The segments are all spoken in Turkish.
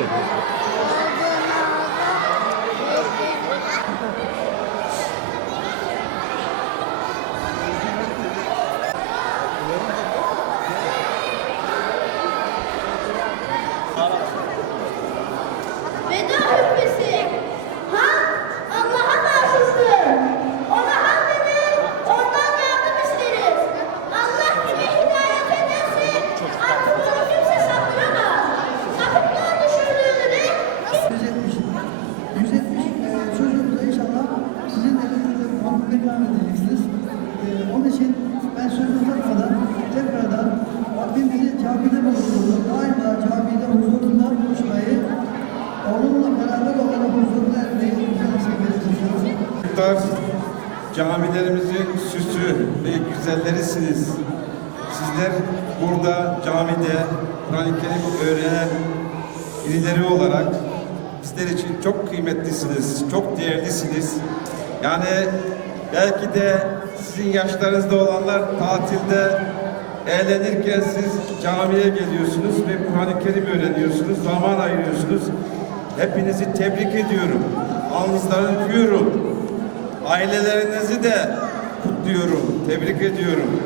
よろしくお願いします。Çocuklar camilerimizin süsü ve güzellerisiniz. Sizler burada camide Kur'an-ı Kerim öğrenen birileri olarak bizler için çok kıymetlisiniz, çok değerlisiniz. Yani belki de sizin yaşlarınızda olanlar tatilde eğlenirken siz camiye geliyorsunuz ve Kur'an-ı Kerim öğreniyorsunuz, zaman ayırıyorsunuz. Hepinizi tebrik ediyorum. Alnınızdan öpüyorum. Ailelerinizi de kutluyorum, tebrik ediyorum.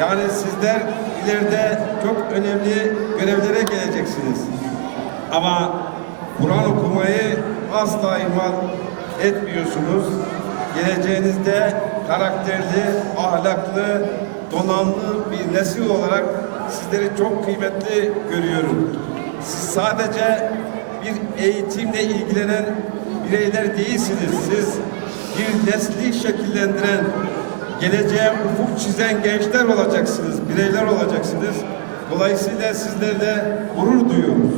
Yani sizler ileride çok önemli görevlere geleceksiniz. Ama Kur'an okumayı asla ihmal etmiyorsunuz. Geleceğinizde karakterli, ahlaklı, donanımlı bir nesil olarak sizleri çok kıymetli görüyorum. Siz sadece bir eğitimle ilgilenen bireyler değilsiniz. Siz bir nesli şekillendiren, geleceğe ufuk çizen gençler olacaksınız, bireyler olacaksınız. Dolayısıyla sizlerle gurur duyuyoruz.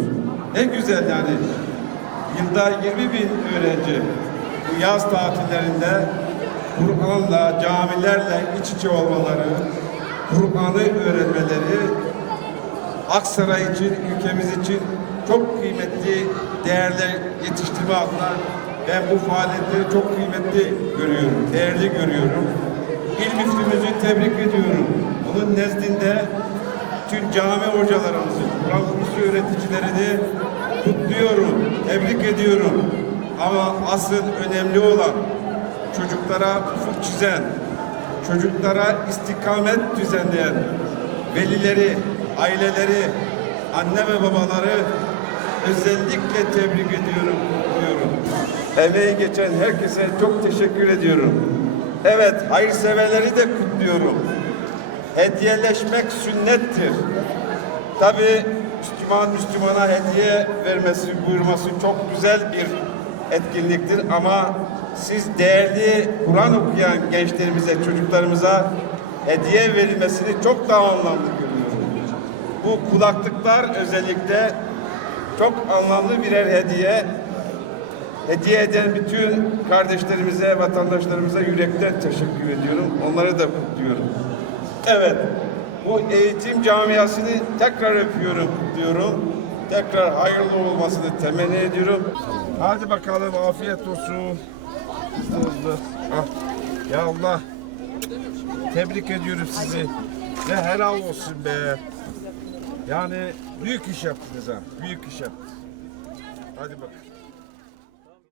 Ne güzel yani. Yılda 20 bin öğrenci bu yaz tatillerinde Kur'an'la, camilerle iç içe olmaları, Kur'an'ı öğrenmeleri Aksaray için, ülkemiz için çok kıymetli değerler yetiştirme adına ben bu faaliyetleri çok kıymetli görüyorum, değerli görüyorum. İl müftümüzü tebrik ediyorum. Bunun nezdinde tüm cami hocalarımızı, Kur'an kursu öğreticilerini kutluyorum, tebrik ediyorum. Ama asıl önemli olan çocuklara ufuk çizen, çocuklara istikamet düzenleyen velileri, aileleri, anne ve babaları özellikle tebrik ediyorum, kutluyorum. Emeği geçen herkese çok teşekkür ediyorum. Evet, hayırseverleri de kutluyorum. Hediyeleşmek sünnettir. Tabi Müslüman Müslümana hediye vermesi, buyurması çok güzel bir etkinliktir ama siz değerli Kur'an okuyan gençlerimize, çocuklarımıza hediye verilmesini çok daha anlamlı görüyorum. Bu kulaklıklar özellikle çok anlamlı birer hediye. Hediye eden bütün kardeşlerimize, vatandaşlarımıza yürekten teşekkür ediyorum. Onları da kutluyorum. Evet, bu eğitim camiasını tekrar öpüyorum, kutluyorum. Tekrar hayırlı olmasını temenni ediyorum. Hadi bakalım afiyet olsun. Ah. Ya Allah. Tebrik ediyorum sizi. Ve helal olsun be. Yani büyük iş yaptınız ha. Büyük iş yaptınız. Hadi bakalım.